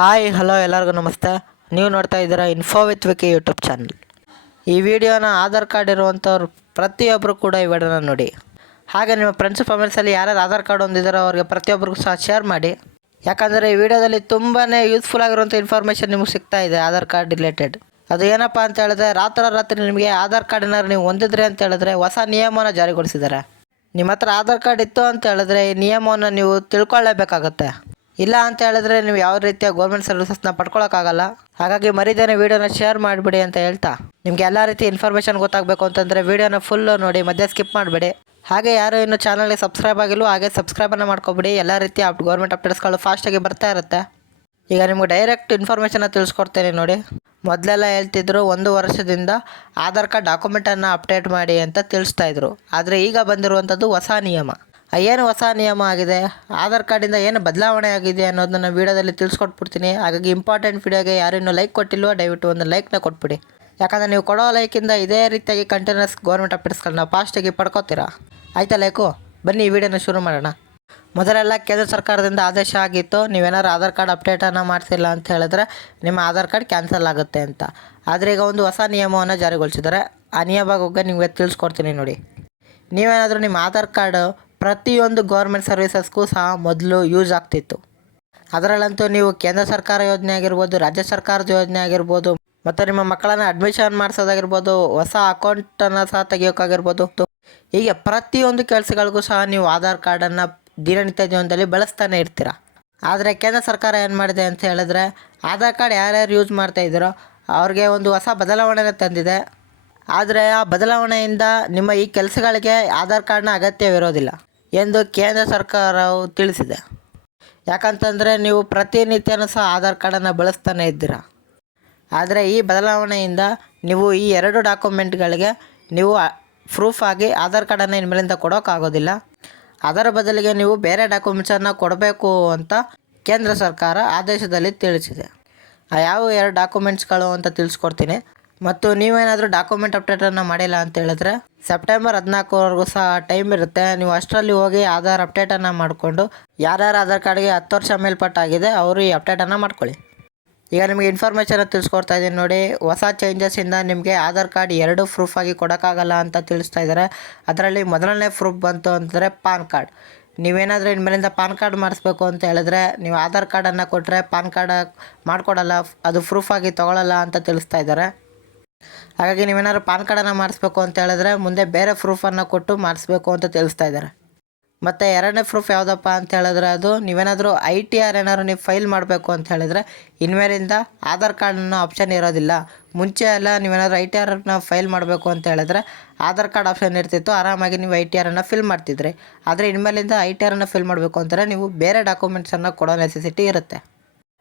Hi hello ಎಲ್ಲರಿಗೂ ನಮಸ್ತೆ. ನೀವು ನೋಡ್ತಾ ಇದ್ದೀರಾ info with Vicky YouTube channel. ಈ ವಿಡಿಯೋನ ಆಧಾರ್ ಕಾರ್ಡ್ ಇರುವಂಥವ್ರು ಪ್ರತಿಯೊಬ್ಬರು ಕೂಡ ಈ ವಿಡಿಯೋನ ನೋಡಿ. ಹಾಗೆ ನಿಮ್ಮ ಫ್ರೆಂಡ್ಸ್ ಫ್ಯಾಮಿಲೀಸಲ್ಲಿ ಯಾರ್ಯಾರು ಆಧಾರ್ ಕಾರ್ಡ್ ಹೊಂದಿದ್ದಾರೋ ಅವ್ರಿಗೆ ಪ್ರತಿಯೊಬ್ಬರಿಗೂ ಸಹ ಶೇರ್ ಮಾಡಿ. ಯಾಕಂದರೆ ಈ ವಿಡಿಯೋದಲ್ಲಿ ತುಂಬಾ ಯೂಸ್ಫುಲ್ ಆಗಿರುವಂಥ ಇನ್ಫಾರ್ಮೇಷನ್ ನಿಮಗೆ ಸಿಗ್ತಾ ಇದೆ ಆಧಾರ್ ಕಾರ್ಡ್ ರಿಲೇಟೆಡ್. ಅದು ಏನಪ್ಪ ಅಂತ ಹೇಳಿದ್ರೆ ರಾತ್ರಿ ನಿಮಗೆ ಆಧಾರ್ ಕಾರ್ಡ್ ಏನಾದ್ರು ನೀವು ಹೊಂದಿದ್ರೆ ಅಂತ ಹೇಳಿದ್ರೆ ಹೊಸ ನಿಯಮನ ಜಾರಿಗೊಳಿಸಿದ್ದಾರೆ. ನಿಮ್ಮ ಹತ್ರ ಆಧಾರ್ ಕಾರ್ಡ್ ಇತ್ತು ಅಂತ ಹೇಳಿದ್ರೆ ಈ ನಿಯಮವನ್ನು ನೀವು ತಿಳ್ಕೊಳ್ಳೇಬೇಕಾಗತ್ತೆ. ಇಲ್ಲ ಅಂತ ಹೇಳಿದ್ರೆ ನೀವು ಯಾವ ರೀತಿಯ ಗೌರ್ಮೆಂಟ್ ಸರ್ವಿಸಸ್ನ ಪಡ್ಕೊಳ್ಳೋಕ್ಕಾಗಲ್ಲ. ಹಾಗಾಗಿ ಮರಿದೇನೆ ವೀಡಿಯೋನ ಶೇರ್ ಮಾಡಿಬಿಡಿ ಅಂತ ಹೇಳ್ತಾ, ನಿಮಗೆ ಎಲ್ಲ ರೀತಿ ಇನ್ಫಾರ್ಮೇಷನ್ ಗೊತ್ತಾಗಬೇಕು ಅಂತಂದರೆ ವೀಡಿಯೋನ ಫುಲ್ಲು ನೋಡಿ, ಮಧ್ಯೆ ಸ್ಕಿಪ್ ಮಾಡಬೇಡಿ. ಹಾಗೆ ಯಾರು ಇನ್ನು ಚಾನಲ್ಗೆ ಸಬ್ಸ್ಕ್ರೈಬ್ ಆಗಿಲ್ವೋ ಹಾಗೆ ಸಬ್ಸ್ಕ್ರೈಬನ್ನು ಮಾಡ್ಕೊಬಿಡಿ. ಎಲ್ಲ ರೀತಿಯ ಗೌರ್ಮೆಂಟ್ ಅಪ್ಡೇಟ್ಸ್ಗಳು ಫಾಸ್ಟಾಗಿ ಬರ್ತಾ ಇರುತ್ತೆ. ಈಗ ನಿಮಗೆ ಡೈರೆಕ್ಟ್ ಇನ್ಫಾರ್ಮೇಷನ್ನ ತಿಳಿಸ್ಕೊಡ್ತೇನೆ ನೋಡಿ. ಮೊದಲೆಲ್ಲ ಹೇಳ್ತಿದ್ರು 1 ವರ್ಷದಿಂದ ಆಧಾರ್ ಕಾರ್ಡ್ ಡಾಕ್ಯುಮೆಂಟನ್ನು ಅಪ್ಡೇಟ್ ಮಾಡಿ ಅಂತ ತಿಳಿಸ್ತಾಯಿದ್ರು. ಆದರೆ ಈಗ ಬಂದಿರುವಂಥದ್ದು ಹೊಸ ನಿಯಮ. ಏನು ಹೊಸ ನಿಯಮ ಆಗಿದೆ, ಆಧಾರ್ ಕಾರ್ಡಿಂದ ಏನು ಬದಲಾವಣೆ ಆಗಿದೆ ಅನ್ನೋದನ್ನ ವೀಡಿಯೋದಲ್ಲಿ ತಿಳಿಸ್ಕೊಟ್ಬಿಡ್ತೀನಿ. ಹಾಗಾಗಿ ಇಂಪಾರ್ಟೆಂಟ್ ವೀಡಿಯೋಗೆ ಯಾರು ಇನ್ನೂ ಲೈಕ್ ಕೊಟ್ಟಿಲ್ವೋ ದಯವಿಟ್ಟು ಒಂದು ಲೈಕ್ನ ಕೊಟ್ಬಿಡಿ. ಯಾಕಂದರೆ ನೀವು ಕೊಡೋ ಲೈಕಿಂದ ಇದೇ ರೀತಿಯಾಗಿ ಕಂಟಿನ್ಯೂಸ್ ಗೌರ್ಮೆಂಟ್ ಅಪ್ಡೇಟ್ಸ್ಗಳನ್ನ ಫಾಸ್ಟಾಗಿ ಪಡ್ಕೋತೀರಾ. ಆಯಿತಾ ಲೈಕು? ಬನ್ನಿ ಈ ವಿಡಿಯೋನ ಶುರು ಮಾಡೋಣ. ಮೊದಲೆಲ್ಲ ಕೇಂದ್ರ ಸರ್ಕಾರದಿಂದ ಆದೇಶ ಆಗಿತ್ತು, ನೀವೇನಾದ್ರು ಆಧಾರ್ ಕಾರ್ಡ್ ಅಪ್ಡೇಟನ್ನು ಮಾಡ್ತಿಲ್ಲ ಅಂತ ಹೇಳಿದ್ರೆ ನಿಮ್ಮ ಆಧಾರ್ ಕಾರ್ಡ್ ಕ್ಯಾನ್ಸಲ್ ಆಗುತ್ತೆ ಅಂತ. ಆದರೆ ಈಗ ಒಂದು ಹೊಸ ನಿಯಮವನ್ನು ಜಾರಿಗೊಳಿಸಿದ್ದಾರೆ. ಆ ನಿಯಮ ಬಗ್ಗೆ ನಿಮಗೆ ತಿಳಿಸ್ಕೊಡ್ತೀನಿ ನೋಡಿ. ನೀವೇನಾದರೂ ನಿಮ್ಮ ಆಧಾರ್ ಕಾರ್ಡು ಪ್ರತಿಯೊಂದು ಗೌರ್ಮೆಂಟ್ ಸರ್ವಿಸಸ್ಗೂ ಸಹ ಮೊದಲು ಯೂಸ್ ಆಗ್ತಿತ್ತು. ಅದರಲ್ಲಂತೂ ನೀವು ಕೇಂದ್ರ ಸರ್ಕಾರ ಯೋಜನೆ ಆಗಿರ್ಬೋದು, ರಾಜ್ಯ ಸರ್ಕಾರದ ಯೋಜನೆ ಆಗಿರ್ಬೋದು, ಮತ್ತು ನಿಮ್ಮ ಮಕ್ಕಳನ್ನು ಅಡ್ಮಿಷನ್ ಮಾಡಿಸೋದಾಗಿರ್ಬೋದು, ಹೊಸ ಅಕೌಂಟನ್ನು ಸಹ ತೆಗಿಯೋಕ್ಕಾಗಿರ್ಬೋದು, ಹೀಗೆ ಪ್ರತಿಯೊಂದು ಕೆಲಸಗಳಿಗೂ ಸಹ ನೀವು ಆಧಾರ್ ಕಾರ್ಡನ್ನು ದಿನನಿತ್ಯ ಜೀವನದಲ್ಲಿ ಬಳಸ್ತಾನೆ ಇರ್ತೀರ. ಆದರೆ ಕೇಂದ್ರ ಸರ್ಕಾರ ಏನು ಮಾಡಿದೆ ಅಂತ ಹೇಳಿದ್ರೆ, ಆಧಾರ್ ಕಾರ್ಡ್ ಯಾರ್ಯಾರು ಯೂಸ್ ಮಾಡ್ತಾಯಿದ್ದೀರೋ ಅವ್ರಿಗೆ ಒಂದು ಹೊಸ ಬದಲಾವಣೆನ ತಂದಿದೆ. ಆದರೆ ಆ ಬದಲಾವಣೆಯಿಂದ ನಿಮ್ಮ ಈ ಕೆಲಸಗಳಿಗೆ ಆಧಾರ್ ಕಾರ್ಡ್ನ ಅಗತ್ಯವಿರೋದಿಲ್ಲ ಎಂದು ಕೇಂದ್ರ ಸರ್ಕಾರವು ತಿಳಿಸಿದೆ. ಯಾಕಂತಂದರೆ ನೀವು ಪ್ರತಿನಿತ್ಯನೂ ಸಹ ಆಧಾರ್ ಕಾರ್ಡನ್ನು ಬಳಸ್ತಾನೆ ಇದ್ದೀರ. ಆದರೆ ಈ ಬದಲಾವಣೆಯಿಂದ ನೀವು ಈ 2 ಡಾಕ್ಯುಮೆಂಟ್ಗಳಿಗೆ ನೀವು ಪ್ರೂಫ್ ಆಗಿ ಆಧಾರ್ ಕಾರ್ಡನ್ನು ಇನ್ಮೇಲಿಂದ ಕೊಡೋಕ್ಕಾಗೋದಿಲ್ಲ. ಅದರ ಬದಲಿಗೆ ನೀವು ಬೇರೆ ಡಾಕ್ಯುಮೆಂಟ್ಸನ್ನು ಕೊಡಬೇಕು ಅಂತ ಕೇಂದ್ರ ಸರ್ಕಾರ ಆದೇಶದಲ್ಲಿ ತಿಳಿಸಿದೆ. ಯಾವ 2 ಡಾಕ್ಯುಮೆಂಟ್ಸ್ಗಳು ಅಂತ ತಿಳಿಸ್ಕೊಡ್ತೀನಿ. ಮತ್ತು ನೀವೇನಾದರೂ ಡಾಕ್ಯುಮೆಂಟ್ ಅಪ್ಡೇಟನ್ನು ಮಾಡಿಲ್ಲ ಅಂತ ಹೇಳಿದ್ರೆ ಸೆಪ್ಟೆಂಬರ್ 14ವರೆಗೂ ಸಹ ಟೈಮ್ ಇರುತ್ತೆ. ನೀವು ಅಷ್ಟರಲ್ಲಿ ಹೋಗಿ ಆಧಾರ್ ಅಪ್ಡೇಟನ್ನು ಮಾಡಿಕೊಂಡು ಯಾರ್ಯಾರು ಆಧಾರ್ ಕಾರ್ಡ್ಗೆ 10 ವರ್ಷ ಮೇಲ್ಪಟ್ಟಾಗಿದೆ ಅವರು ಈ ಅಪ್ಡೇಟನ್ನು ಮಾಡ್ಕೊಳ್ಳಿ. ಈಗ ನಿಮಗೆ ಇನ್ಫಾರ್ಮೇಷನ್ ತಿಳಿಸ್ಕೊಡ್ತಾ ಇದ್ದೀನಿ ನೋಡಿ. ಹೊಸ ಚೇಂಜಸ್ಸಿಂದ ನಿಮಗೆ ಆಧಾರ್ ಕಾರ್ಡ್ 2 ಪ್ರೂಫ್ ಆಗಿ ಕೊಡೋಕ್ಕಾಗಲ್ಲ ಅಂತ ತಿಳಿಸ್ತಾ ಇದ್ದಾರೆ. ಅದರಲ್ಲಿ ಮೊದಲನೇ ಪ್ರೂಫ್ ಬಂತು ಅಂತಂದರೆ ಪಾನ್ ಕಾರ್ಡ್. ನೀವೇನಾದರೂ ಇನ್ಮೇಲಿಂದ ಪಾನ್ ಕಾರ್ಡ್ ಮಾಡಿಸ್ಬೇಕು ಅಂತ ಹೇಳಿದ್ರೆ ನೀವು ಆಧಾರ್ ಕಾರ್ಡನ್ನು ಕೊಟ್ಟರೆ ಪಾನ್ ಕಾರ್ಡ್ ಮಾಡಿಕೊಡಲ್ಲ, ಅದು ಪ್ರೂಫಾಗಿ ತೊಗೊಳ್ಳಲ್ಲ ಅಂತ ತಿಳಿಸ್ತಾ ಇದ್ದಾರೆ. ಹಾಗಾಗಿ ನೀವೇನಾದ್ರು ಪಾನ್ ಕಾರ್ಡನ್ನು ಮಾಡಿಸ್ಬೇಕು ಅಂತ ಹೇಳಿದ್ರೆ ಮುಂದೆ ಬೇರೆ ಪ್ರೂಫನ್ನು ಕೊಟ್ಟು ಮಾಡಿಸ್ಬೇಕು ಅಂತ ತಿಳಿಸ್ತಾ ಇದ್ದಾರೆ. ಮತ್ತು 2ನೇ ಪ್ರೂಫ್ ಯಾವುದಪ್ಪ ಅಂತ ಹೇಳಿದ್ರೆ ಅದು ನೀವೇನಾದರೂ ITR ಏನಾದ್ರು ನೀವು ಫೈಲ್ ಮಾಡಬೇಕು ಅಂತ ಹೇಳಿದ್ರೆ ಇನ್ಮೇಲಿಂದ ಆಧಾರ್ ಕಾರ್ಡನ್ನು ಆಪ್ಷನ್ ಇರೋದಿಲ್ಲ. ಮುಂಚೆ ಎಲ್ಲ ನೀವೇನಾದರೂ ITRನ ಫೈಲ್ ಮಾಡಬೇಕು ಅಂತ ಹೇಳಿದ್ರೆ ಆಧಾರ್ ಕಾರ್ಡ್ ಆಪ್ಷನ್ ಇರ್ತಿತ್ತು, ಆರಾಮಾಗಿ ನೀವು ITRನ್ನು ಫಿಲ್ ಮಾಡ್ತಿದ್ರಿ. ಆದರೆ ಇನ್ಮೇಲಿಂದ ITRನ್ನು ಫಿಲ್ ಮಾಡಬೇಕು ಅಂತಾರೆ ನೀವು ಬೇರೆ ಡಾಕ್ಯುಮೆಂಟ್ಸನ್ನು ಕೊಡೋ ನೆಸೆಸಿಟಿ ಇರುತ್ತೆ.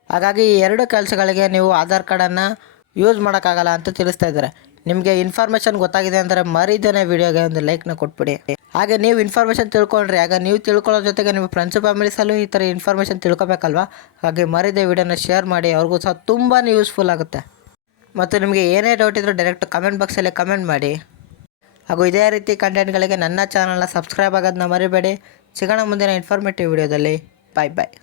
ಹಾಗಾಗಿ ಈ 2 ಕೆಲಸಗಳಿಗೆ ನೀವು ಆಧಾರ್ ಕಾರ್ಡನ್ನು ಯೂಸ್ ಮಾಡೋಕ್ಕಾಗಲ್ಲ ಅಂತ ತಿಳಿಸ್ತಾ ಇದ್ದಾರೆ. ನಿಮಗೆ ಇನ್ಫಾರ್ಮೇಷನ್ ಗೊತ್ತಾಗಿದೆ ಅಂದರೆ ಮರಿದೇನೆ ವಿಡಿಯೋಗೆ ಒಂದು ಲೈಕ್ನ ಕೊಟ್ಬಿಡಿ. ಹಾಗೆ ನೀವು ಇನ್ಫಾರ್ಮೇಷನ್ ತಿಳ್ಕೊಂಡ್ರಿ, ಆಗ ನೀವು ತಿಳ್ಕೊಳ್ಳೋ ಜೊತೆಗೆ ನಿಮ್ಮ ಫ್ರೆಂಡ್ಸ್ ಫ್ಯಾಮಿಲೀಸಲ್ಲೂ ಈ ಥರ ಇನ್ಫಾರ್ಮೇಷನ್ ತಿಳ್ಕೊಬೇಕಲ್ವಾ. ಹಾಗೆ ಮರಿದೇ ವಿಡಿಯೋನ ಶೇರ್ ಮಾಡಿ, ಅವ್ರಿಗೂ ಸಹ ತುಂಬಾ ಯೂಸ್ಫುಲ್ ಆಗುತ್ತೆ. ಮತ್ತು ನಿಮಗೆ ಏನೇ ಡೌಟ್ ಇದ್ದರೂ ಡೈರೆಕ್ಟ್ ಕಮೆಂಟ್ ಬಾಕ್ಸಲ್ಲಿ ಕಮೆಂಟ್ ಮಾಡಿ. ಹಾಗೂ ಇದೇ ರೀತಿ ಕಂಟೆಂಟ್ಗಳಿಗೆ ನನ್ನ ಚಾನಲ್ನ ಸಬ್ಸ್ಕ್ರೈಬ್ ಆಗೋದನ್ನ ಮರಿಬೇಡಿ. ಸಿಗೋಣ ಮುಂದಿನ ಇನ್ಫಾರ್ಮೇಟಿವ್ ವಿಡಿಯೋದಲ್ಲಿ. ಬಾಯ್ ಬಾಯ್.